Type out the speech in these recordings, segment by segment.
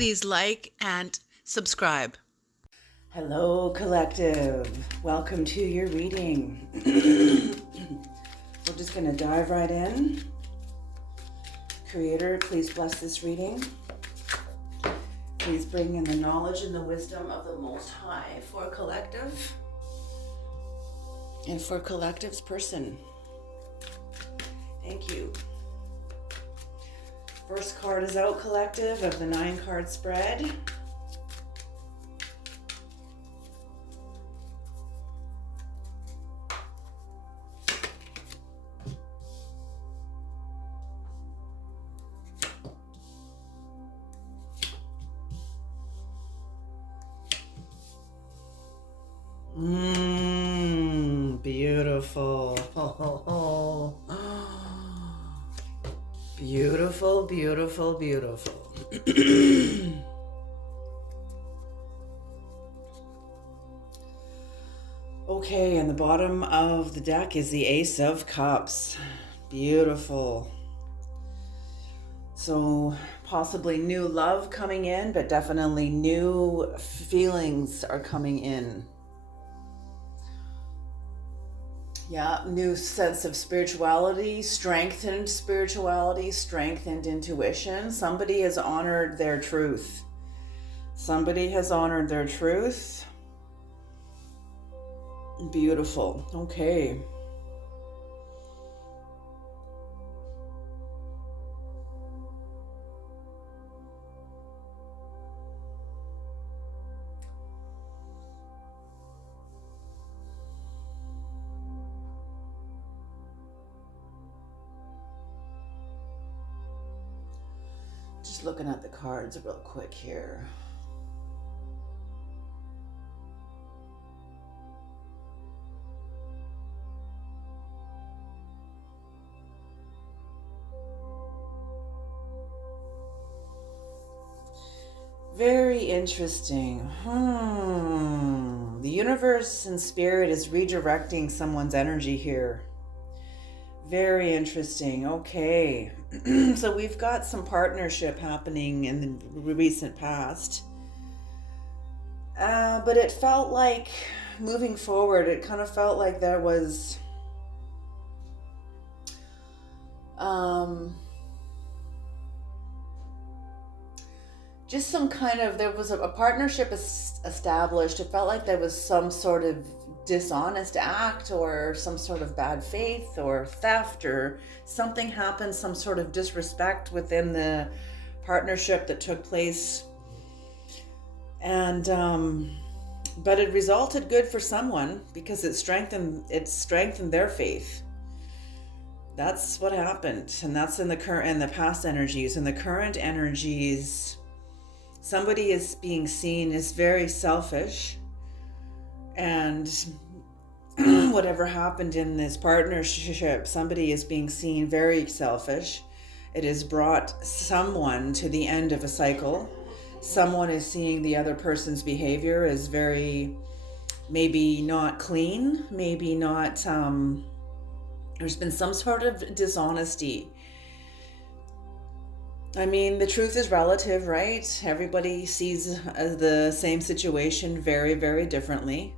Please like and subscribe. Hello, collective. Welcome to your reading. We're just going to dive right in. Creator, please bless this reading. Please bring in the knowledge and the wisdom of the Most High for collective and for collective's person. Thank you. First card is out, collective, of the 9-card spread. Beautiful. Beautiful, beautiful, beautiful. Okay, and the bottom of the deck is the Ace of Cups. Beautiful. So possibly new love coming in, but definitely new feelings are coming in. Yeah, new sense of spirituality, strengthened intuition. Somebody has honored their truth. Somebody has honored their truth. Beautiful. Okay. Just looking at the cards real quick here. Very interesting. The universe and spirit is redirecting someone's energy here. Very interesting. Okay. So we've got some partnership happening in the recent past. But it felt like moving forward, it kind of felt like there was just some kind of, there was a partnership established. It felt like there was some sort of dishonest act or some sort of bad faith or theft or something happened, some sort of disrespect within the partnership that took place. And but it resulted good for someone because it strengthened their faith. That's what happened. And that's in the current and the past energies. In the current energies, somebody is being seen as very selfish, and whatever happened in this partnership, somebody is being seen very selfish. It has brought someone to the end of a cycle. Someone is seeing the other person's behavior as very, maybe not clean, maybe not, there's been some sort of dishonesty. I mean, the truth is relative, right? Everybody sees the same situation very, very differently.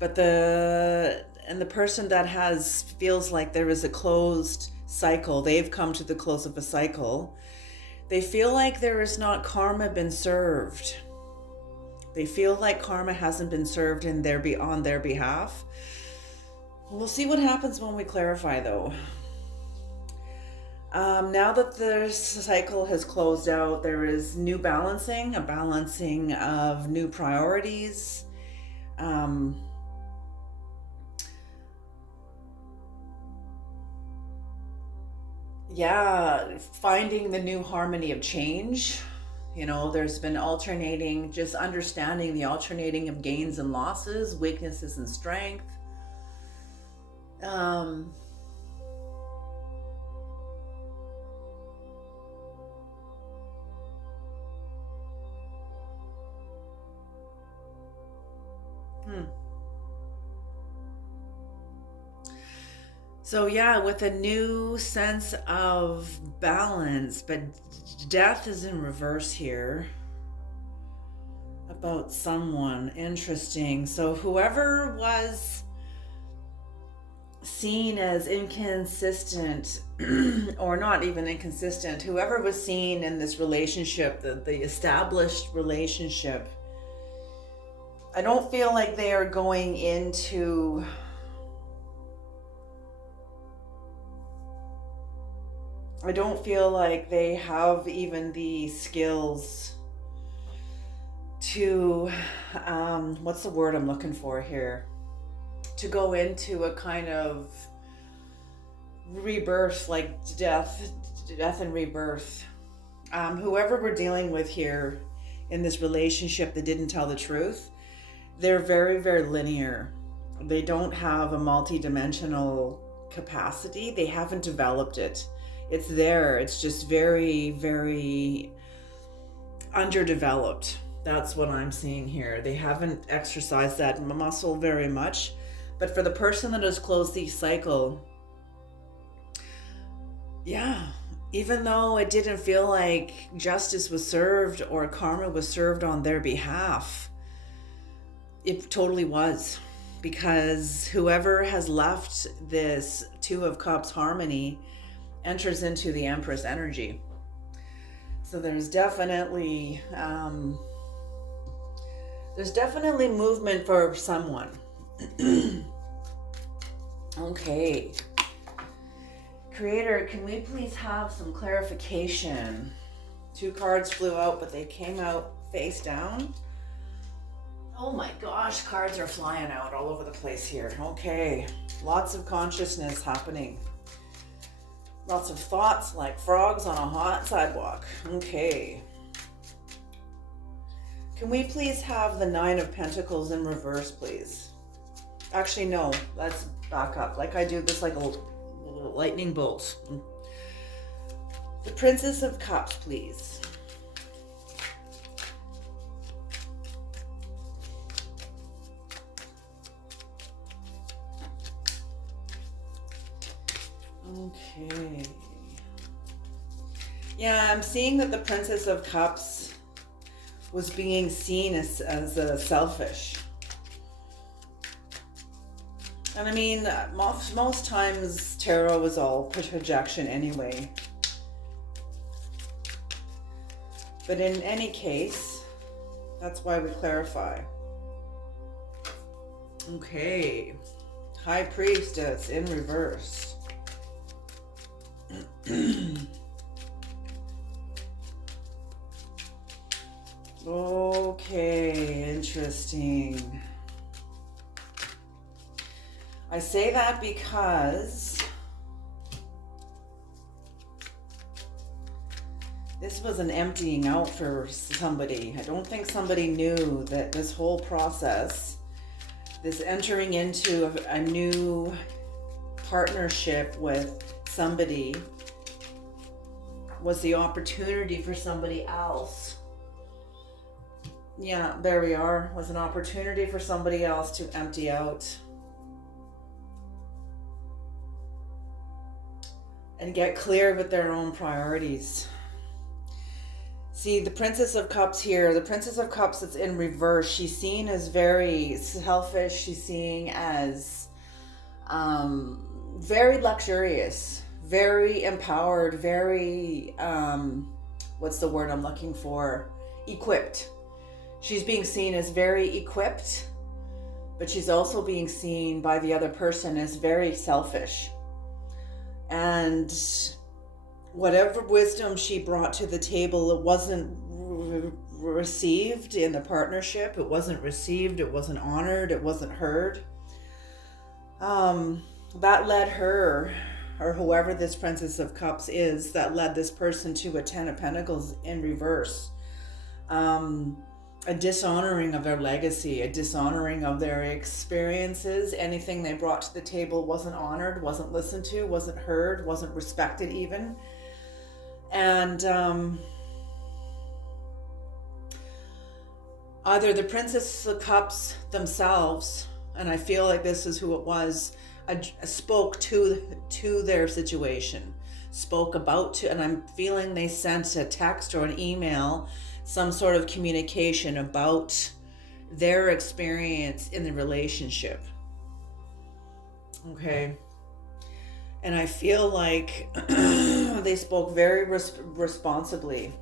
But the person that feels like there is a closed cycle, they've come to the close of a cycle. They feel like there is not karma been served. They feel like karma hasn't been served on their behalf. We'll see what happens when we clarify, though. Now that the cycle has closed out, there is new balancing, a balancing of new priorities. Finding the new harmony of change. There's been alternating, just understanding the alternating of gains and losses, weaknesses and strength. So yeah, with a new sense of balance, but death is in reverse here about someone. Interesting. So whoever was seen as inconsistent or not even inconsistent, whoever was seen in this relationship, the established relationship, I don't feel like they are going into I don't feel like they have even the skills to, what's the word I'm looking for here? To go into a kind of rebirth, like death and rebirth. Whoever we're dealing with here in this relationship that didn't tell the truth, they're very, very linear. They don't have a multi-dimensional capacity. They haven't developed it. It's there. It's just very, very underdeveloped. That's what I'm seeing here. They haven't exercised that muscle very much. But for the person that has closed the cycle, yeah, even though it didn't feel like justice was served or karma was served on their behalf, it totally was. Because whoever has left this Two of Cups harmony enters into the Empress energy. So there's definitely movement for someone. Okay. Creator, can we please have some clarification? 2 cards flew out, but they came out face down. Oh my gosh, cards are flying out all over the place here. Okay, lots of consciousness happening. Lots of thoughts like frogs on a hot sidewalk. Okay. Can we please have the 9 of Pentacles in reverse, please? Actually, no, let's back up. Like I do this like a lightning bolt. The Princess of Cups, please. Okay. Yeah, I'm seeing that the Princess of Cups was being seen as selfish. And I mean, most times tarot is all projection anyway. But in any case, that's why we clarify. Okay. High Priestess in reverse. Okay, interesting. I say that because this was an emptying out for somebody. I don't think somebody knew that this whole process, this entering into a new partnership with somebody, was the opportunity for somebody else. Yeah, there we are. Was an opportunity for somebody else to empty out and get clear with their own priorities. See, the Princess of Cups here, the Princess of Cups that's in reverse, she's seen as very selfish. She's seen as very luxurious, very empowered, very, what's the word I'm looking for? Equipped. She's being seen as very equipped, but she's also being seen by the other person as very selfish. And whatever wisdom she brought to the table, it wasn't received in the partnership. It wasn't received. It wasn't honored. It wasn't heard. That led her, or whoever this Princess of Cups is, that led this person to a 10 of Pentacles in reverse. A dishonoring of their legacy, a dishonoring of their experiences. Anything they brought to the table wasn't honored, wasn't listened to, wasn't heard, wasn't respected even. And either the Princess of Cups themselves, and I feel like this is who it was, spoke to their situation, spoke about to, and I'm feeling they sent a text or an email, some sort of communication about their experience in the relationship. Okay. And I feel like they spoke very responsibly.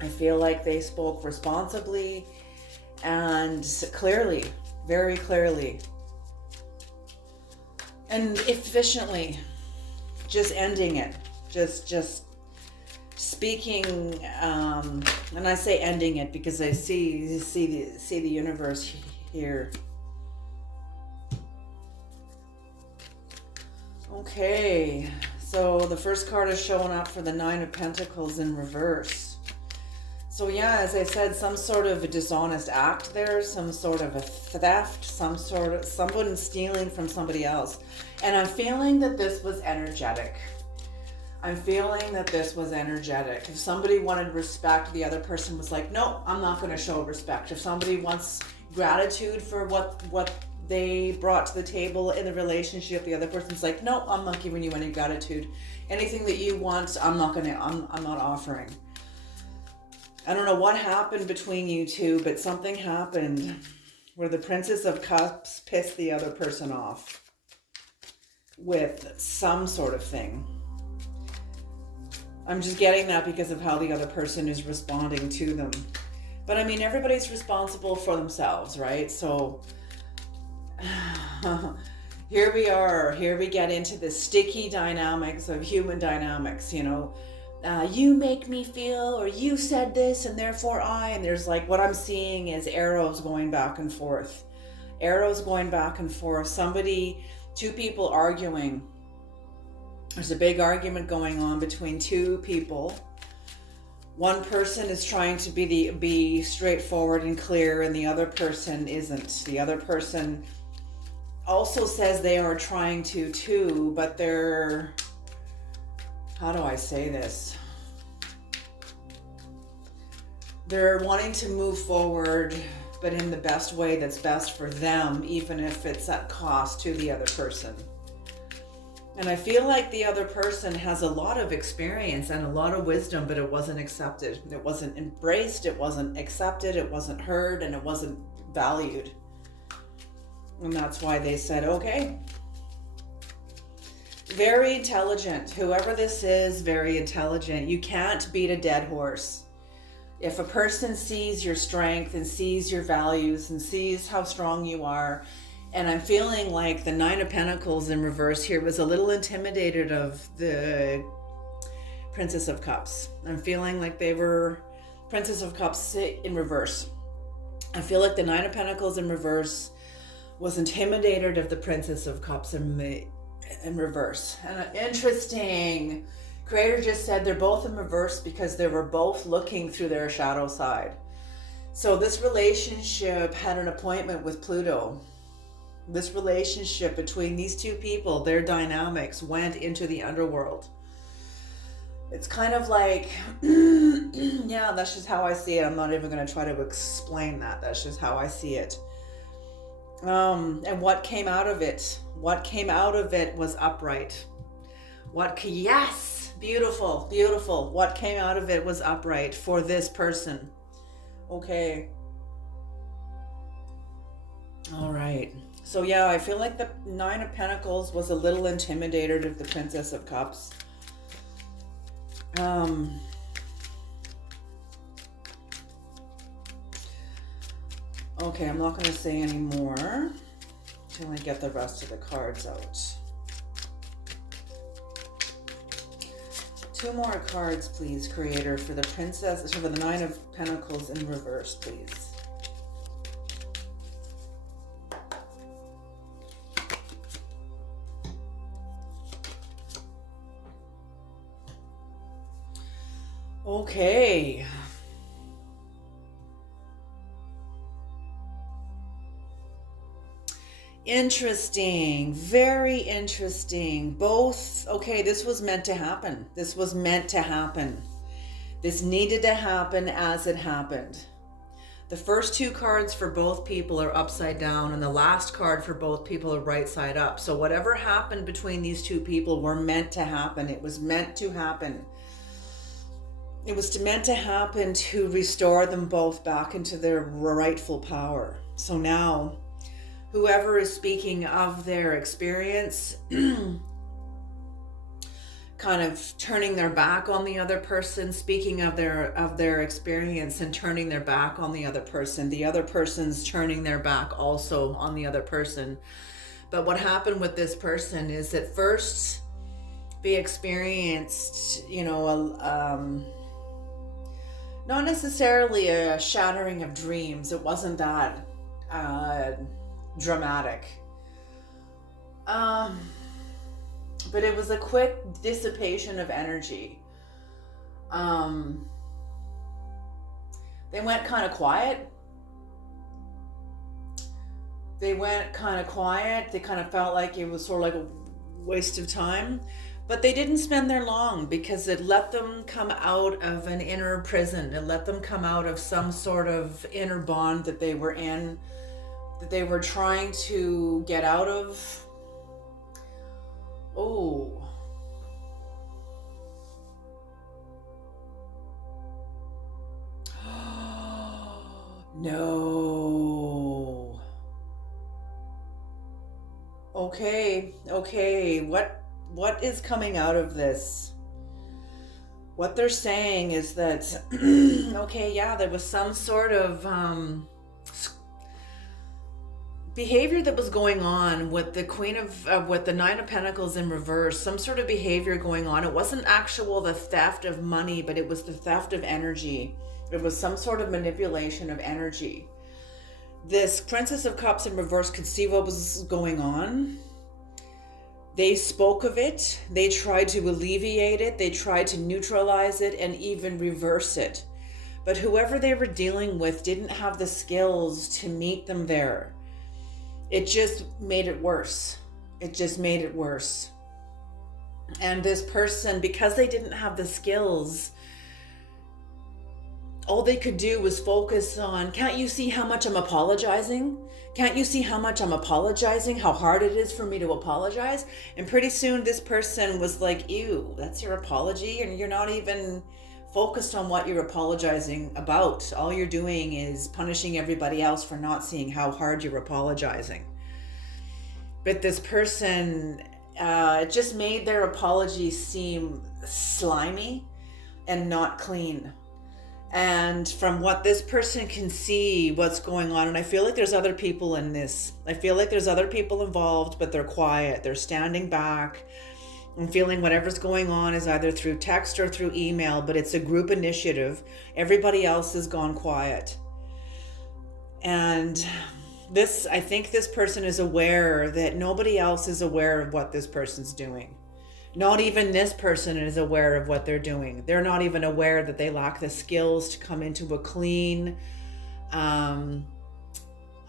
I feel like they spoke responsibly and clearly, very clearly, and efficiently, just ending it, just speaking. And I say ending it because I see the universe here. Okay, so the first card is showing up for the Nine of Pentacles in reverse. So yeah, as I said, some sort of a dishonest act there, some sort of a theft, someone stealing from somebody else. And I'm feeling that this was energetic. If somebody wanted respect, the other person was like, no, I'm not going to show respect. If somebody wants gratitude for what they brought to the table in the relationship, the other person's like, no, I'm not giving you any gratitude. Anything that you want, I'm not offering. I don't know what happened between you two, but something happened where the Princess of Cups pissed the other person off with some sort of thing. I'm just getting that because of how the other person is responding to them. But I mean, everybody's responsible for themselves, right? So here we are. Here we get into the sticky dynamics of human dynamics, you know. You make me feel, or you said this and therefore and there's like, what I'm seeing is arrows going back and forth. Two people arguing. There's a big argument going on between two people. One person is trying to be straightforward and clear, and the other person isn't. The other person also says they are trying to too, but they're, how do I say this? They're wanting to move forward, but in the best way that's best for them, even if it's at cost to the other person. And I feel like the other person has a lot of experience and a lot of wisdom, but it wasn't accepted. It wasn't embraced, it wasn't accepted, it wasn't heard, and it wasn't valued. And that's why they said, okay. Very intelligent. Whoever this is, very intelligent. You can't beat a dead horse. If a person sees your strength and sees your values and sees how strong you are, and I'm feeling like the Nine of Pentacles in reverse here was a little intimidated of the Princess of Cups. I'm feeling like they were Princess of Cups in reverse. I feel like the Nine of Pentacles in reverse was intimidated of the Princess of Cups in reverse. And interesting. Creator just said they're both in reverse because they were both looking through their shadow side. So this relationship had an appointment with Pluto. This relationship between these two people, their dynamics went into the underworld. It's kind of like, yeah, that's just how I see it. I'm not even going to try to explain that. That's just how I see it. And what came out of it? What came out of it was upright. Yes, beautiful, beautiful. What came out of it was upright for this person. Okay. All right. So yeah, I feel like the Nine of Pentacles was a little intimidated of the Princess of Cups. Okay, I'm not going to say any more until I get the rest of the cards out. Two more cards, please, Creator, for the Nine of Pentacles in reverse, please. Okay. Interesting. Very interesting. Both. Okay, this was meant to happen. This was meant to happen. This needed to happen as it happened. The first two cards for both people are upside down, and the last card for both people are right side up. So whatever happened between these two people were meant to happen. It was meant to happen. It was meant to happen to restore them both back into their rightful power. So now, whoever is speaking of their experience, kind of turning their back on the other person, speaking of their experience and turning their back on the other person's turning their back also on the other person. But what happened with this person is that first they experienced, not necessarily a shattering of dreams. It wasn't that dramatic. But it was a quick dissipation of energy. They went kind of quiet. They kind of felt like it was sort of like a waste of time. But they didn't spend there long, because it let them come out of an inner prison. It let them come out of some sort of inner bond that they were in, that they were trying to get out of. Oh. No. Okay. What is coming out of this? What they're saying is that, okay, yeah, there was some sort of behavior that was going on with the with the Nine of Pentacles in reverse, some sort of behavior going on. It wasn't the theft of money, but it was the theft of energy. It was some sort of manipulation of energy. This Princess of Cups in reverse could see what was going on. They spoke of it. They tried to alleviate it. They tried to neutralize it and even reverse it. But whoever they were dealing with didn't have the skills to meet them there. It just made it worse. And this person, because they didn't have the skills, all they could do was focus on, can't you see how much I'm apologizing? Can't you see how much I'm apologizing? How hard it is for me to apologize? And pretty soon this person was like, ew, that's your apology? And you're not even focused on what you're apologizing about. All you're doing is punishing everybody else for not seeing how hard you're apologizing. But this person, it just made their apology seem slimy and not clean. And from what this person can see, what's going on, and I feel like there's other people in this. I feel like there's other people involved, but they're quiet. They're standing back. I'm feeling whatever's going on is either through text or through email, but it's a group initiative. Everybody else has gone quiet. And I think this person is aware that nobody else is aware of what this person's doing. Not even this person is aware of what they're doing. They're not even aware that they lack the skills to come into a clean, how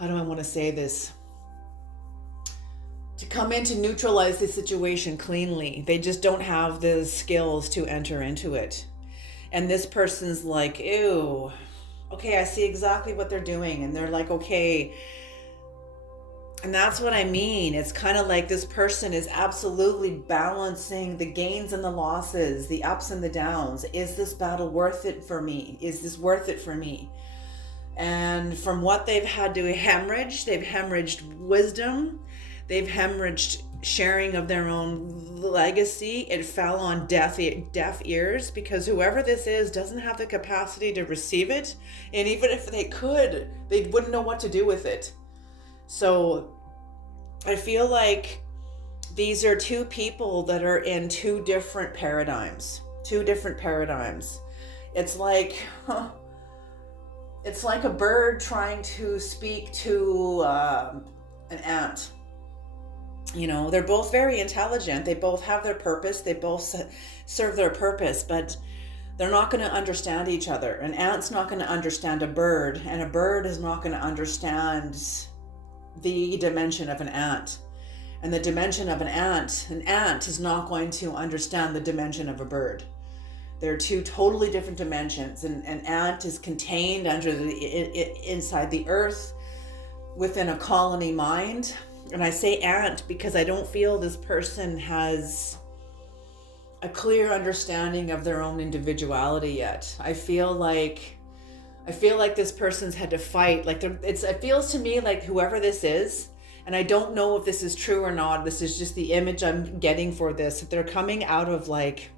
do I want to say this? To come in to neutralize the situation cleanly. They just don't have the skills to enter into it. And this person's like, ew, okay, I see exactly what they're doing. And they're like, okay. And that's what I mean. It's kind of like this person is absolutely balancing the gains and the losses, the ups and the downs. Is this battle worth it for me? Is this worth it for me? And from what they've had to hemorrhage, they've hemorrhaged wisdom. They've hemorrhaged sharing of their own legacy. It fell on deaf ears, because whoever this is doesn't have the capacity to receive it. And even if they could, they wouldn't know what to do with it. So I feel like these are two people that are in two different paradigms. It's like a bird trying to speak to an ant. You know, they're both very intelligent. They both have their purpose. They both serve their purpose, but they're not going to understand each other. An ant's not going to understand a bird, and a bird is not going to understand the dimension of an ant. And the dimension of an ant is not going to understand the dimension of a bird. They're two totally different dimensions. And an ant is contained under inside the earth within a colony mind. And I say ant because I don't feel this person has a clear understanding of their own individuality yet. I feel like this person's had to fight. Like it feels to me like whoever this is, and I don't know if this is true or not. This is just the image I'm getting for this. They're coming out of like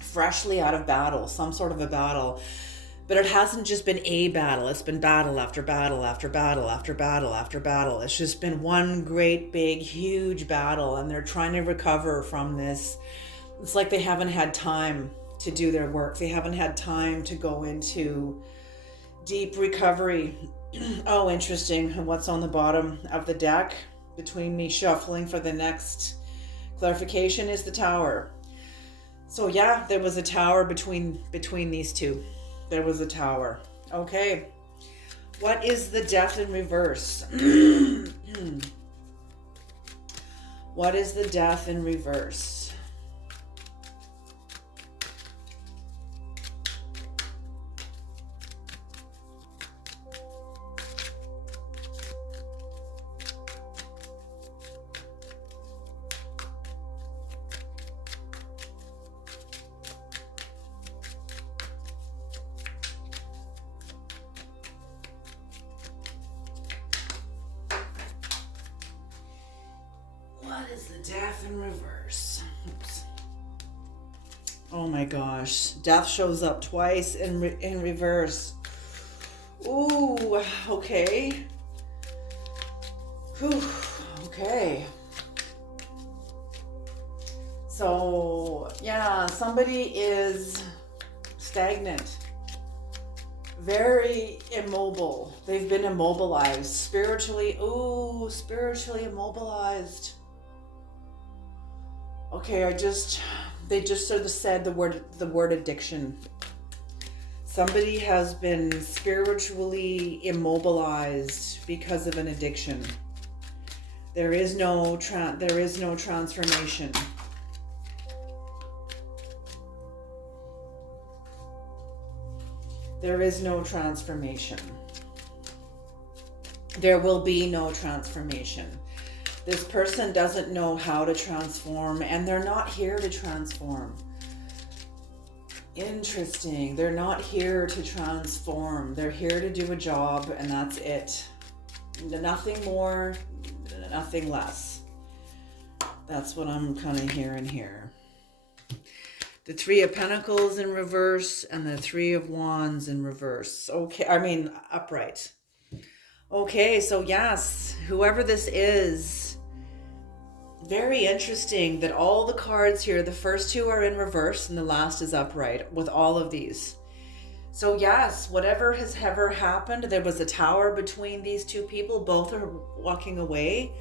freshly out of battle, some sort of a battle. But it hasn't just been a battle. It's been battle after battle after battle after battle after battle. It's just been one great big huge battle, and they're trying to recover from this. It's like they haven't had time to do their work. They haven't had time to go into deep recovery. Oh, interesting. And what's on the bottom of the deck between me shuffling for the next clarification is the Tower. So yeah, there was a tower between these two. There was a tower. Okay. What is the Death in reverse? What is the Death in reverse? What is the Death in reverse? Oops. Oh my gosh. Death shows up twice in reverse. Ooh, okay. Whew, okay. So, yeah, somebody is stagnant. Very immobile. They've been immobilized. Spiritually, spiritually immobilized. Okay, they just sort of said the word addiction. Somebody has been spiritually immobilized because of an addiction. There is no transformation. There is no transformation. There will be no transformation. This person doesn't know how to transform, and they're not here to transform. Interesting. They're not here to transform. They're here to do a job, and that's it. Nothing more, nothing less. That's what I'm kind of hearing here. The Three of Pentacles in reverse and the Three of Wands in reverse. Okay, upright. Okay, so yes, whoever this is, very interesting that all the cards here, the first two are in reverse and the last is upright with all of these. So yes, whatever has ever happened, there was a tower between these two people. Both are walking away.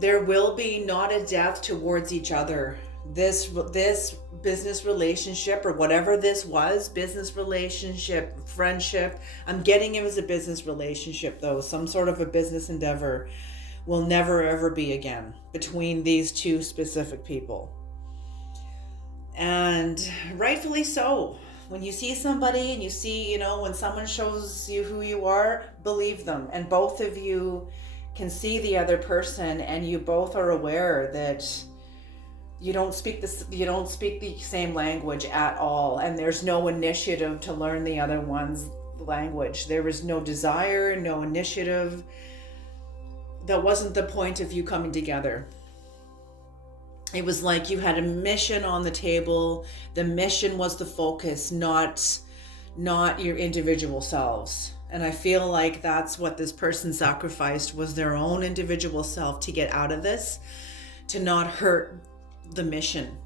There will be not a death towards each other. This business relationship, or whatever this was, business relationship, friendship, I'm getting it as a business relationship though, some sort of a business endeavor, will never ever be again between these two specific people. And rightfully so. When you see somebody and you see, when someone shows you who you are, believe them. And both of you can see the other person, and you both are aware that you don't speak the same language at all, and there's no initiative to learn the other one's language. There is no desire, no initiative. That wasn't the point of you coming together. It was like you had a mission on the table. The mission was the focus, not your individual selves. And I feel like that's what this person sacrificed, was their own individual self to get out of this, to not hurt the mission.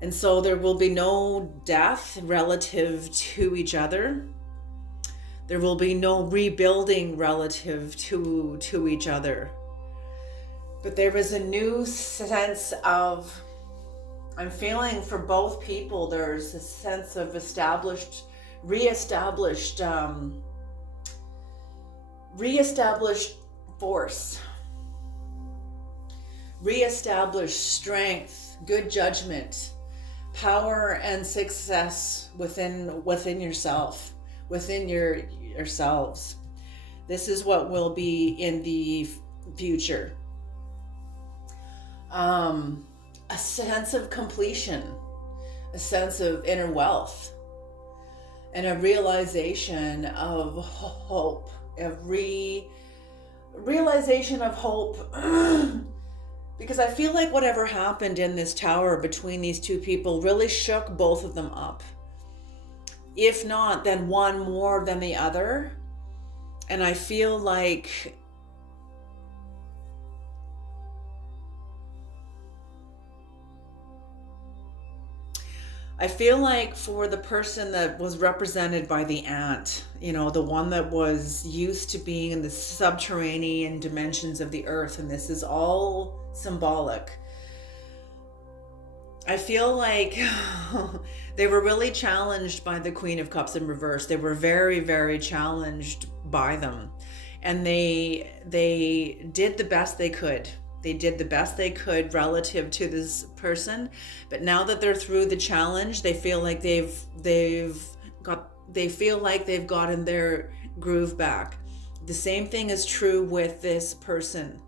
And so there will be no death relative to each other. There will be no rebuilding relative to each other. But there is a new sense of, I'm feeling for both people, there's a sense of reestablished force, reestablished strength, good judgment, power and success within yourself, within yourselves. This is what will be in the future. A sense of completion, a sense of inner wealth, and a realization of hope, realization of hope. Because I feel like whatever happened in this tower between these two people really shook both of them up. If not, then one more than the other. And I feel like for the person that was represented by the ant, the one that was used to being in the subterranean dimensions of the earth, and this is all symbolic. I feel like they were really challenged by the Queen of Cups in reverse. They were very, very challenged by them. And they did the best they could. They did the best they could relative to this person. But now that they're through the challenge, they feel like they've gotten their groove back. The same thing is true with this person.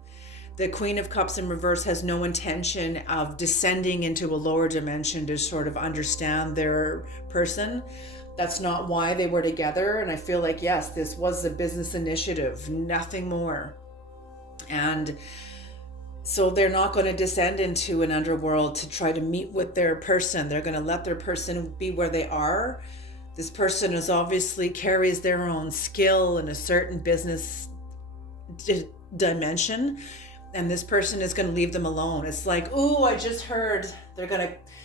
The Queen of Cups in reverse has no intention of descending into a lower dimension to sort of understand their person. That's not why they were together. And I feel like, yes, this was a business initiative, nothing more. And so they're not going to descend into an underworld to try to meet with their person. They're going to let their person be where they are. This person is obviously carries their own skill in a certain business dimension. And this person is going to leave them alone. It's like, ooh, I just heard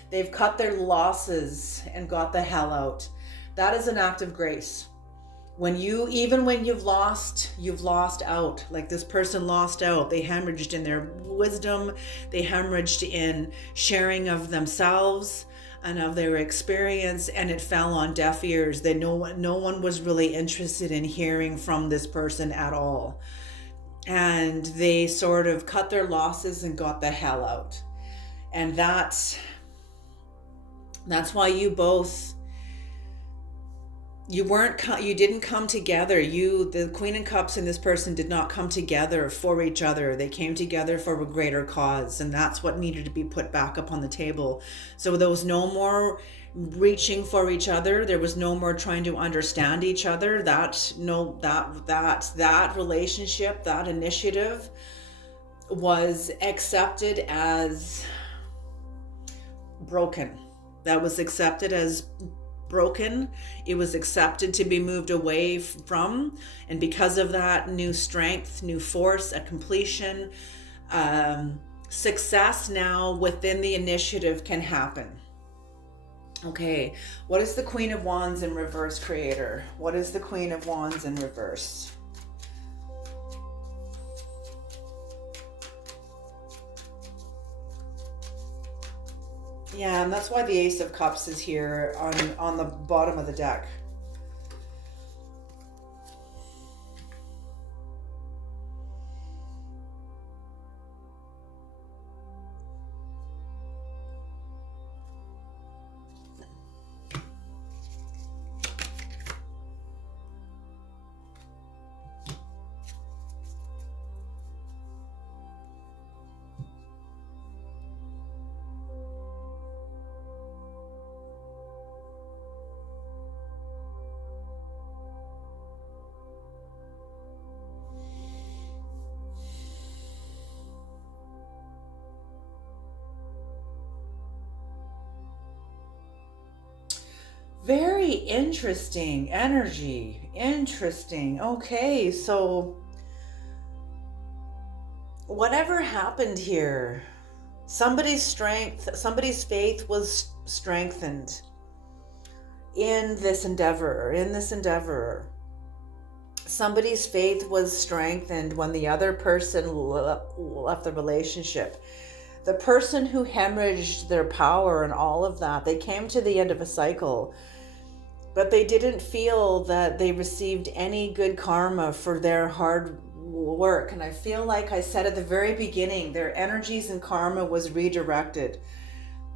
they've cut their losses and got the hell out. That is an act of grace. Even when you've lost out. Like this person lost out. They hemorrhaged in their wisdom. They hemorrhaged in sharing of themselves and of their experience, and it fell on deaf ears. That no one was really interested in hearing from this person at all. And they sort of cut their losses and got the hell out. And that's why you didn't come together. The Queen of Cups and this person did not come together for each other. They came together for a greater cause. And that's what needed to be put back up on the table. So there was no more reaching for each other. There was no more trying to understand each other. That relationship, that initiative was accepted as broken. That was accepted as broken. It was accepted to be moved away from. And because of that, new strength, new force, a completion, success now within the initiative can happen. Okay, what is the Queen of Wands in reverse, creator? What is the Queen of Wands in reverse? Yeah, and that's why the Ace of Cups is here on the bottom of the deck. Very interesting energy. Interesting. Okay, so whatever happened here, somebody's faith was strengthened in this endeavor. Somebody's faith was strengthened when the other person left the relationship. The person who hemorrhaged their power and all of that, they came to the end of a cycle, but they didn't feel that they received any good karma for their hard work. And I feel like I said at the very beginning, their energies and karma was redirected.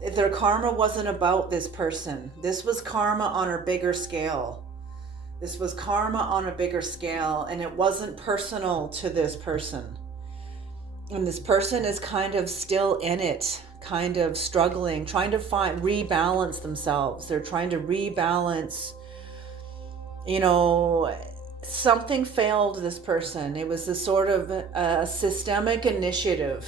their karma wasn't about this person. This was karma on a bigger scale. This was karma on a bigger scale, and it wasn't personal to this person. And this person is kind of still in it, kind of struggling, trying to rebalance themselves. They're trying to rebalance, something failed this person. It was a sort of a systemic initiative.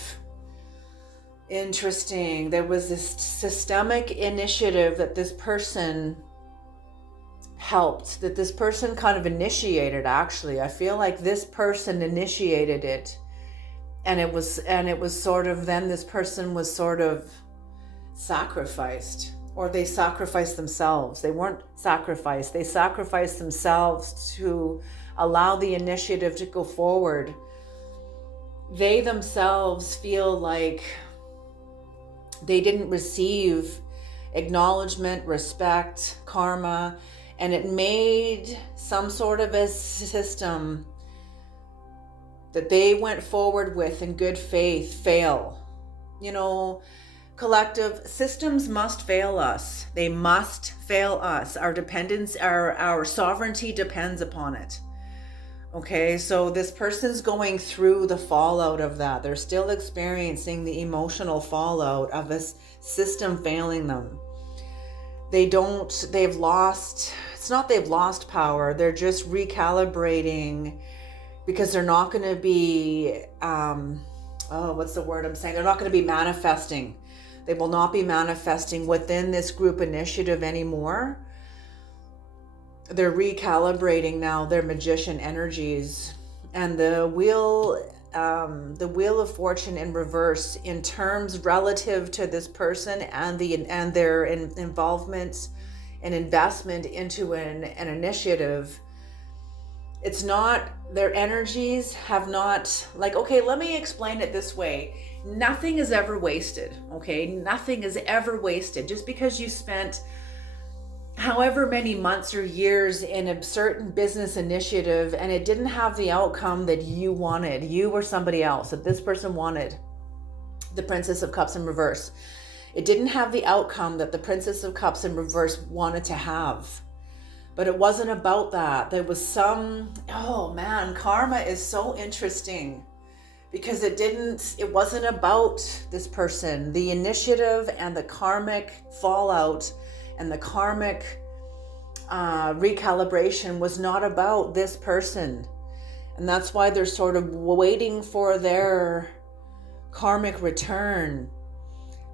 Interesting. There was this systemic initiative that this person helped, that this person kind of initiated, actually. I feel like this person initiated it. And it was sort of, then this person was sort of sacrificed, or they sacrificed themselves. They weren't sacrificed. They sacrificed themselves to allow the initiative to go forward. They themselves feel like they didn't receive acknowledgement, respect, karma, and it made some sort of a system that they went forward with in good faith fail. Collective systems must fail us. They must fail us. Our dependence, our sovereignty depends upon it. Okay, so this person's going through the fallout of that. They're still experiencing the emotional fallout of this system failing them. They've lost, it's not they've lost power, they're just recalibrating, because they're not going to be, what's the word I'm saying? They're not going to be manifesting. They will not be manifesting within this group initiative anymore. They're recalibrating now their magician energies, and the wheel of fortune in reverse in terms relative to this person and their involvement and investment into an initiative. It's not, their energies have not, okay, let me explain it this way. Nothing is ever wasted, okay? Nothing is ever wasted. Just because you spent however many months or years in a certain business initiative and it didn't have the outcome that you wanted, you or somebody else, that this person wanted, the Princess of Cups in reverse. It didn't have the outcome that the Princess of Cups in reverse wanted to have. But it wasn't about that. There was karma is so interesting, because it wasn't about this person. The initiative and the karmic fallout and the karmic recalibration was not about this person. And that's why they're sort of waiting for their karmic return.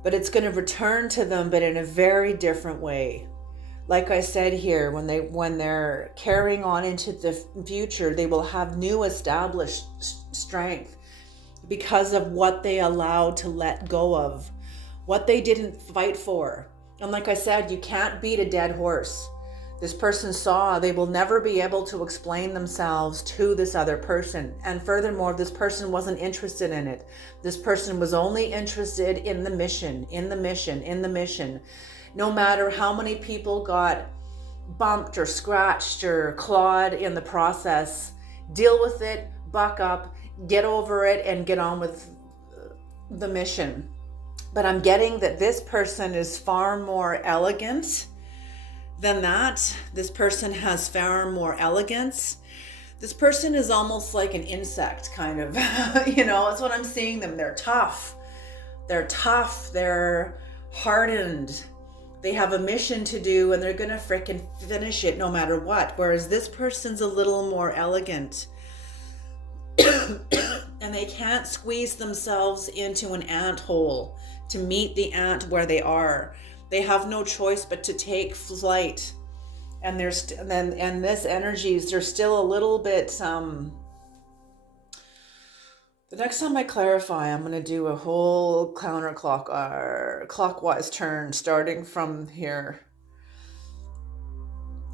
But it's going to return to them, but in a very different way. Like I said here, when they're carrying on into the future, they will have new established strength because of what they allowed to let go of, what they didn't fight for. And like I said, you can't beat a dead horse. This person saw they will never be able to explain themselves to this other person. And furthermore, this person wasn't interested in it. This person was only interested in the mission, in the mission, in the mission. No matter how many people got bumped or scratched or clawed in the process, deal with it, buck up, get over it, and get on with the mission. But I'm getting that this person is far more elegant than that. This person has far more elegance. This person is almost like an insect, kind of. That's what I'm seeing them. They're tough. They're hardened. They have a mission to do, and they're going to frickin' finish it no matter what. Whereas this person's a little more elegant. And they can't squeeze themselves into an ant hole to meet the ant where they are. They have no choice but to take flight. And and this energies, they're still a little bit, the next time I clarify, I'm going to do a whole clockwise turn starting from here.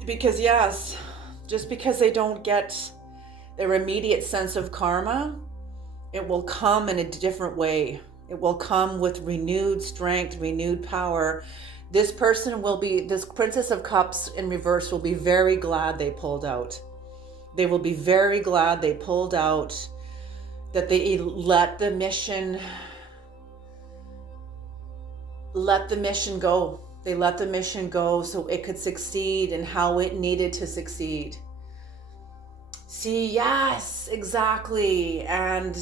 Because yes, just because they don't get their immediate sense of karma, it will come in a different way. It will come with renewed strength, renewed power. This Princess of Cups in reverse will be very glad they pulled out. They will be very glad they pulled out, that they let the mission let the mission go. They let the mission go so it could succeed in how it needed to succeed. See, yes, exactly. And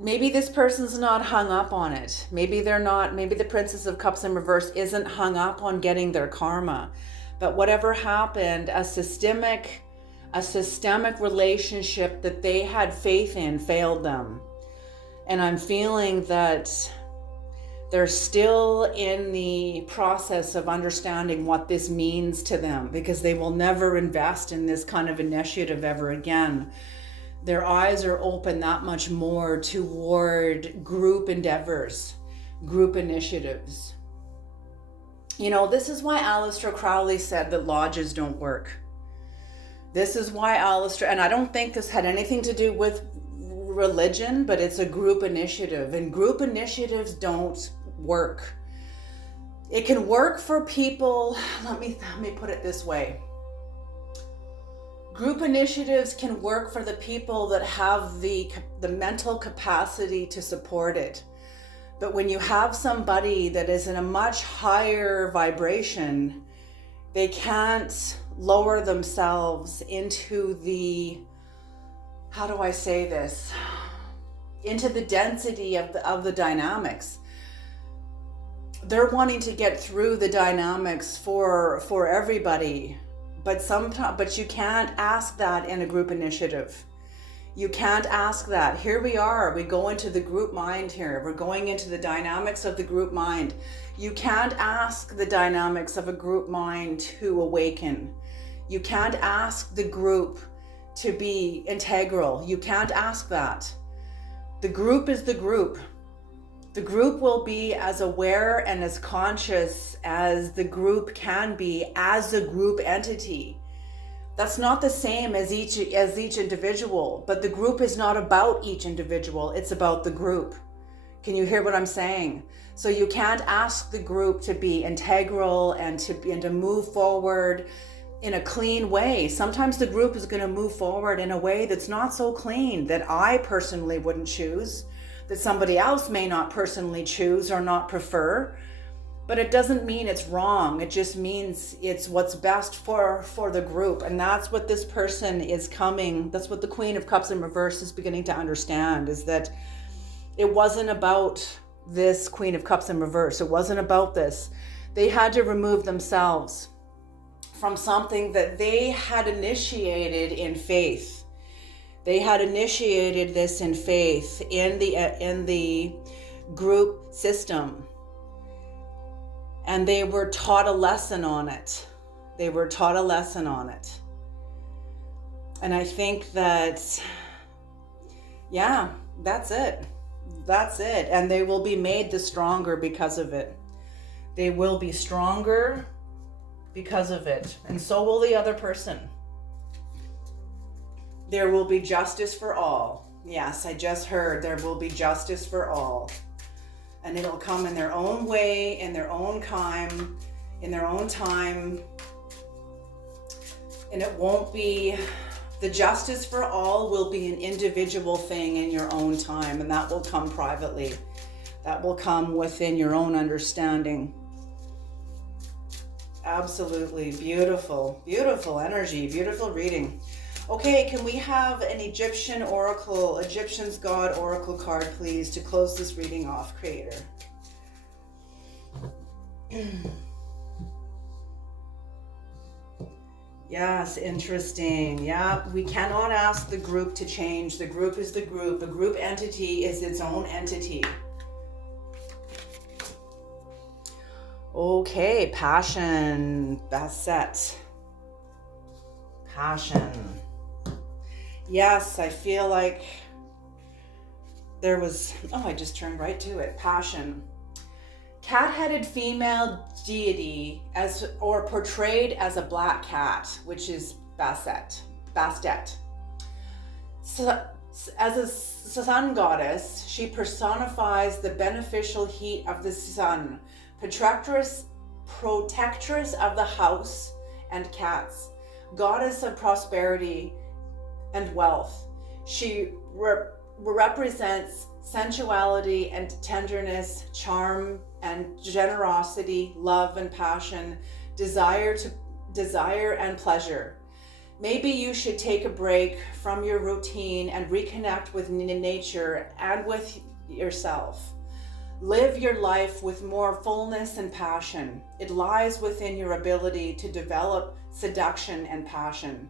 maybe this person's not hung up on it. Maybe they're not, maybe the Princess of Cups in reverse isn't hung up on getting their karma. But whatever happened, a systemic relationship that they had faith in failed them. And I'm feeling that they're still in the process of understanding what this means to them, because they will never invest in this kind of initiative ever again. Their eyes are open that much more toward group endeavors, group initiatives. You know, this is why Aleister Crowley said that lodges don't work. This is why Aleister, and I don't think this had anything to do with religion, but it's a group initiative, and group initiatives don't work. It can work for people, let me put it this way. Group initiatives can work for the people that have the mental capacity to support it. But when you have somebody that is in a much higher vibration, they can't lower themselves into the, how do I say this? Into the density of the dynamics. They're wanting to get through the dynamics for everybody. But you can't ask that in a group initiative. You can't ask that. Here we are. We go into the group mind here. We're going into the dynamics of the group mind. You can't ask the dynamics of a group mind to awaken. You can't ask the group to be integral. You can't ask that. The group is the group. The group will be as aware and as conscious as the group can be as a group entity. That's not the same as each individual, but the group is not about each individual. It's about the group. Can you hear what I'm saying? So you can't ask the group to be integral and to move forward in a clean way. Sometimes the group is going to move forward in a way that's not so clean, that I personally wouldn't choose, that somebody else may not personally choose or not prefer. But it doesn't mean it's wrong. It just means it's what's best for the group. And that's what this person is coming. That's what the Queen of Cups in reverse is beginning to understand, is that it wasn't about this Queen of Cups in reverse. It wasn't about this. They had to remove themselves from something that they had initiated in faith. They had initiated this in faith in the group system. And they were taught a lesson on it. They were taught a lesson on it. And I think that, yeah, that's it. That's it. And they will be made the stronger because of it. They will be stronger because of it. And so will the other person. There will be justice for all. Yes, I just heard there will be justice for all. And it'll come in their own way, in their own time, in their own time. And it won't be, the justice for all will be an individual thing in your own time. And that will come privately. That will come within your own understanding. Absolutely beautiful, beautiful energy, beautiful reading. Okay, can we have an Egyptian oracle, Egyptian's God oracle card, please, to close this reading off, Creator? Yes, interesting. Yeah, we cannot ask the group to change. The group is the group. The group entity is its own entity. Okay, passion, Basset. Passion. Yes, I feel like there was, I just turned right to it. Passion. Cat-headed female deity or portrayed as a black cat, which is Bastet. So, as a sun goddess, she personifies the beneficial heat of the sun, protectress of the house and cats, goddess of prosperity and wealth. She represents sensuality and tenderness, charm and generosity, love and passion, desire and pleasure. Maybe you should take a break from your routine and reconnect with nature and with yourself. Live your life with more fullness and passion. It lies within your ability to develop seduction and passion.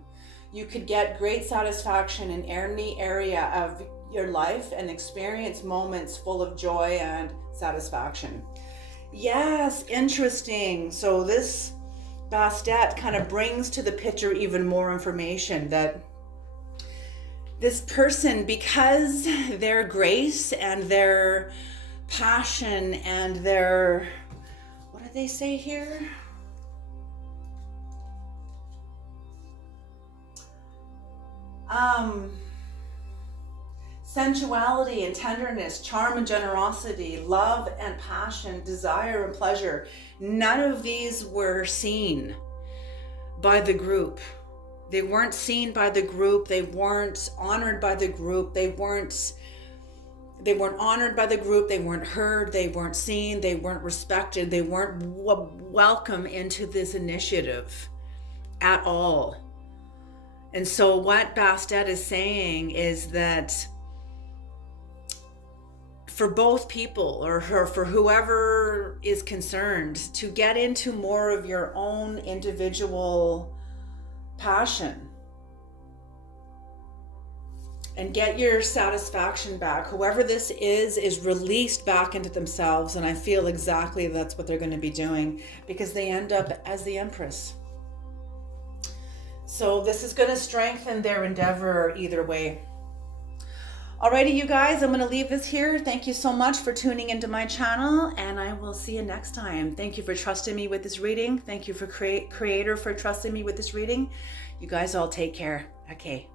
You could get great satisfaction in any area of your life and experience moments full of joy and satisfaction. Yes, interesting. So this Bastet kind of brings to the picture even more information that this person, because their grace and their passion and their, what do they say here? Sensuality and tenderness, charm and generosity, love and passion, desire and pleasure. None of these were seen by the group. They weren't seen by the group. They weren't honored by the group. They weren't honored by the group. They weren't heard. They weren't seen. They weren't respected. They weren't welcome into this initiative at all. And so what Bastet is saying is that for both people, or for whoever is concerned, to get into more of your own individual passion and get your satisfaction back. Whoever this is released back into themselves, and I feel exactly that's what they're going to be doing, because they end up as the Empress. So this is going to strengthen their endeavor either way. Alrighty, you guys, I'm going to leave this here. Thank you so much for tuning into my channel, and I will see you next time. Thank you for trusting me with this reading. Thank you for Creator for trusting me with this reading. You guys all take care. Okay.